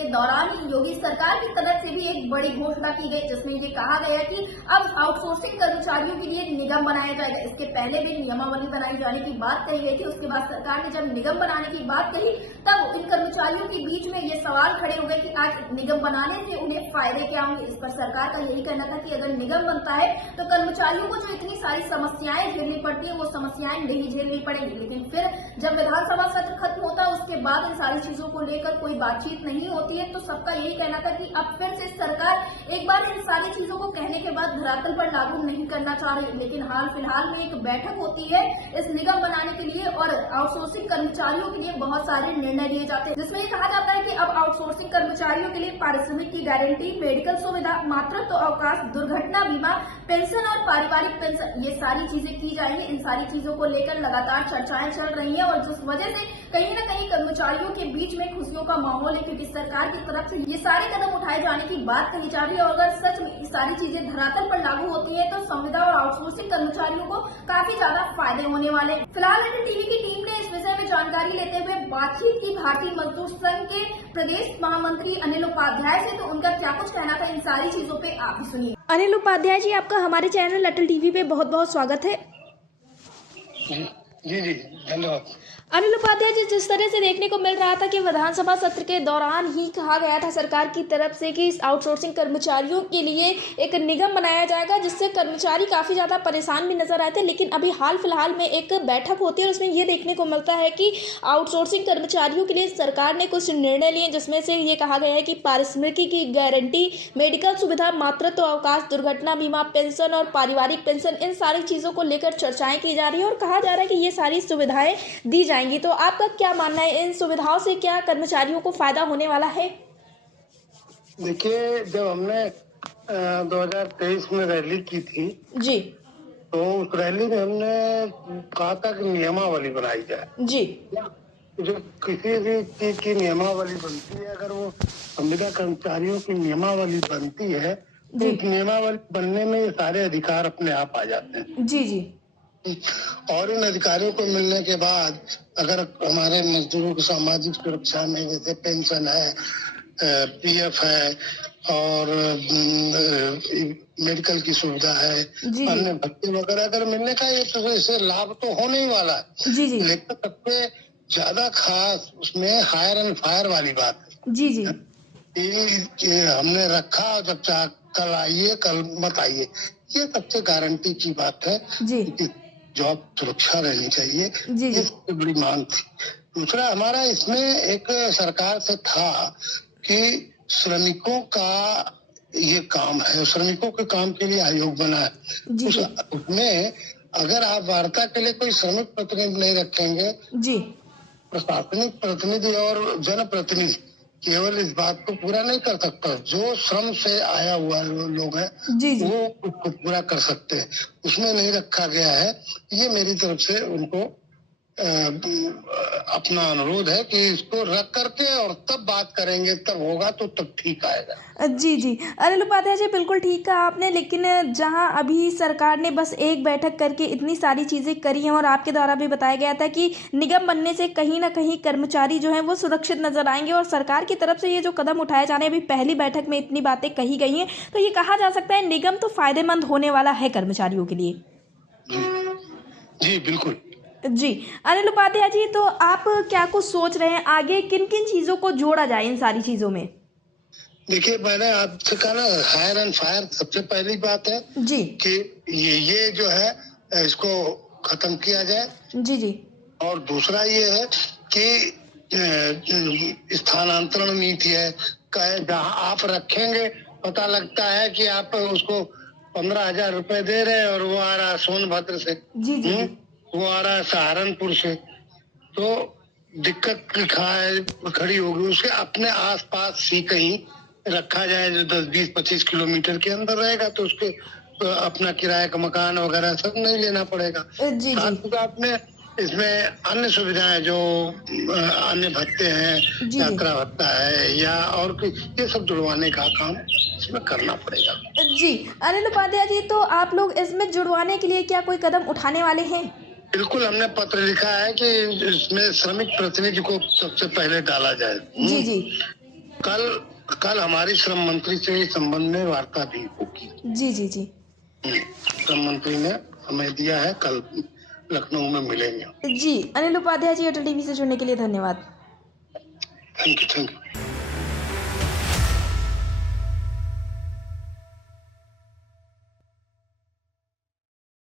के दौरान ही योगी सरकार की तरफ से भी एक बड़ी घोषणा की गई, जिसमें ये कहा गया कि अब आउटसोर्सिंग कर्मचारियों के लिए निगम बनाया जाएगा। इसके पहले भी नियमावली बनाई जाने की बात कही गई थी। उसके बाद सरकार ने जब निगम बनाने की बात कही, तब इन कर्मचारियों के बीच में ये सवाल खड़े हो गए कि आज निगम बनाने से उन्हें फायदे क्या होंगे। इस पर सरकार का यही कहना था कि अगर निगम बनता है तो कर्मचारियों को जो इतनी सारी समस्याएं झेलनी पड़ती है, वो समस्याएं नहीं झेलनी पड़ेगी। लेकिन फिर जब विधानसभा सत्र खत्म होता है, उसके बाद इन सारी चीजों को लेकर कोई बातचीत नहीं होती है। तो सबका यही कहना था कि अब फिर से सरकार एक बार इन सारी चीजों को कहने के बाद धरातल पर लागू नहीं करना चाह रही। लेकिन हाल फिलहाल में एक बैठक होती है इस निगम बनाने के लिए और आउटसोर्सिंग कर्मचारियों के लिए बहुत सारे निर्णय लिए जाते हैं, जिसमें ये कहा जाता है कि अब आउटसोर्सिंग कर्मचारियों के लिए पारिश्रमिक की गारंटी, मेडिकल सुविधा, मातृत्व अवकाश, दुर्घटना बीमा, पेंशन और पारिवारिक पेंशन, ये सारी चीजें की जाएंगी। इन सारी चीजों को लेकर लगातार चर्चाएं चल रही है और जिस वजह से कहीं न कहीं कर्मचारियों के बीच में खुशियों का माहौल है, क्योंकि सरकार की तरफ से ये सारे कदम उठाए जाने की बात कही जा रही है। और अगर सच में ये सारी चीजें धरातल पर लागू होती है तो संविदा और आउटसोर्सिंग कर्मचारियों को काफी ज्यादा फायदे होने वाले। फिलहाल एनडीटीवी टीवी की टीम ने इस विषय में जानकारी लेते हुए बातचीत की भारतीय मजदूर संघ के प्रदेश महामंत्री अनिल उपाध्याय से, तो उनका क्या कुछ कहना था इन सारी चीजों पे आप भी सुनिए। अनिल उपाध्याय जी, आपका हमारे चैनल अटल टीवी पे बहुत बहुत स्वागत है। जी जी धन्यवाद। अनिल उपाध्याय जी, जिस तरह से देखने को मिल रहा था कि विधानसभा सत्र के दौरान ही कहा गया था सरकार की तरफ से कि इस आउटसोर्सिंग कर्मचारियों के लिए एक निगम बनाया जाएगा, जिससे कर्मचारी काफ़ी ज़्यादा परेशान भी नजर आए थे। लेकिन अभी हाल फिलहाल में एक बैठक होती है और उसमें ये देखने को मिलता है कि आउटसोर्सिंग कर्मचारियों के लिए सरकार ने कुछ निर्णय लिए, जिसमें से ये कहा गया है कि पारिश्रमिक की गारंटी, मेडिकल सुविधा, मातृत्व अवकाश, दुर्घटना बीमा, पेंशन और पारिवारिक पेंशन, इन सारी चीज़ों को लेकर चर्चाएं की जा रही है और कहा जा रहा है कि ये सारी सुविधाएं दी जाएंगी। तो आपका क्या मानना है, इन सुविधाओं से क्या कर्मचारियों को फायदा होने वाला है? देखिए, जब हमने 2023 में रैली की थी जी, तो उस रैली में हमने कहा था कि नियमावली बनाई जाए। जी, जो किसी भी चीज की नियमावली बनती है, अगर वो संविदा कर्मचारियों की नियमावली बनती है तो उस नियमावली बनने में ये सारे अधिकार अपने आप आ जाते हैं। जी, जी, और इन अधिकारियों को मिलने के बाद अगर हमारे मजदूरों की सामाजिक सुरक्षा में जैसे पेंशन है, पीएफ है और मेडिकल की सुविधा है, अन्य भत्ते वगैरह अगर मिलने का ये तो इससे लाभ तो होने ही वाला है। जी, जी, लेकिन सबसे ज्यादा खास उसमें हायर एंड फायर वाली बात है। जी, जी, ये हमने रखा, जब चाह कल आइए कल मत आइए, ये सबसे गारंटी की बात है। जी, जॉब सुरक्षा रहनी चाहिए, जी, ये सबसे बड़ी मांग थी। दूसरा हमारा इसमें एक सरकार से था कि श्रमिकों का ये काम है, श्रमिकों के काम के लिए आयोग बना है। उसमें अगर आप वार्ता के लिए कोई श्रमिक प्रतिनिधि नहीं रखेंगे, जी, प्रशासनिक प्रतिनिधि और जनप्रतिनिधि केवल इस बात को पूरा नहीं कर सकता, जो श्रम से आया हुआ लोग हैं वो उसको पूरा कर सकते हैं, उसमें नहीं रखा गया है। ये मेरी तरफ से उनको अपना अनुरोध है कि इसको रख करके और तब बात करेंगे, तब होगा तो तब ठीक आएगा। जी, जी, अनिल उपाध्याय जी, बिल्कुल ठीक कहा आपने। लेकिन जहां अभी सरकार ने बस एक बैठक करके इतनी सारी चीज़ें करी हैं और आपके द्वारा भी बताया गया था कि निगम बनने से कहीं ना कहीं कर्मचारी जो हैं वो सुरक्षित नजर आएंगे और सरकार की तरफ से ये जो कदम उठाए जाने, अभी पहली बैठक में इतनी बातें कही गई हैं, तो ये कहा जा सकता है निगम तो फायदेमंद होने वाला है कर्मचारियों के लिए। जी बिल्कुल। जी, अनिल उपाध्याय जी, तो आप क्या कुछ सोच रहे हैं आगे, किन किन चीज़ों को जोड़ा जाए इन सारी चीज़ों में? देखिए, मैंने आपसे कहा ना, हायर एंड फायर सबसे पहली बात है जी, कि ये जो है इसको खत्म किया जाए। जी, जी, और दूसरा ये है कि स्थानांतरण नीति है, जहाँ आप रखेंगे पता लगता है कि आप उसको 15,000 रुपए दे रहे हैं और वो आ रहा सोनभद्र से, जी, जी, वो आ रहा है सहारनपुर से, तो दिक्कत खड़ी होगी। उसके अपने आसपास ही कहीं रखा जाए जो 10-20-25 किलोमीटर के अंदर रहेगा, तो उसके अपना किराए का मकान वगैरह सब नहीं लेना पड़ेगा। जी, साथ ही साथ में इसमें अन्य सुविधाएं जो अन्य भत्ते हैं, यात्रा भत्ता है या और ये सब जुड़वाने का काम इसमें करना पड़ेगा। जी, अनिल उपाध्याय जी, तो आप लोग इसमें जुड़वाने के लिए क्या कोई कदम उठाने वाले हैं? बिल्कुल, हमने पत्र लिखा है कि इसमें श्रमिक प्रतिनिधि को सबसे पहले डाला जाए। जी, जी, कल हमारी श्रम मंत्री से इस संबंध में वार्ता भी होगी। जी जी जी। श्रम मंत्री ने समय दिया है, कल लखनऊ में मिलेंगे। जी, अनिल उपाध्याय जी, अटल टीवी से जुड़ने के लिए धन्यवाद। Thank you.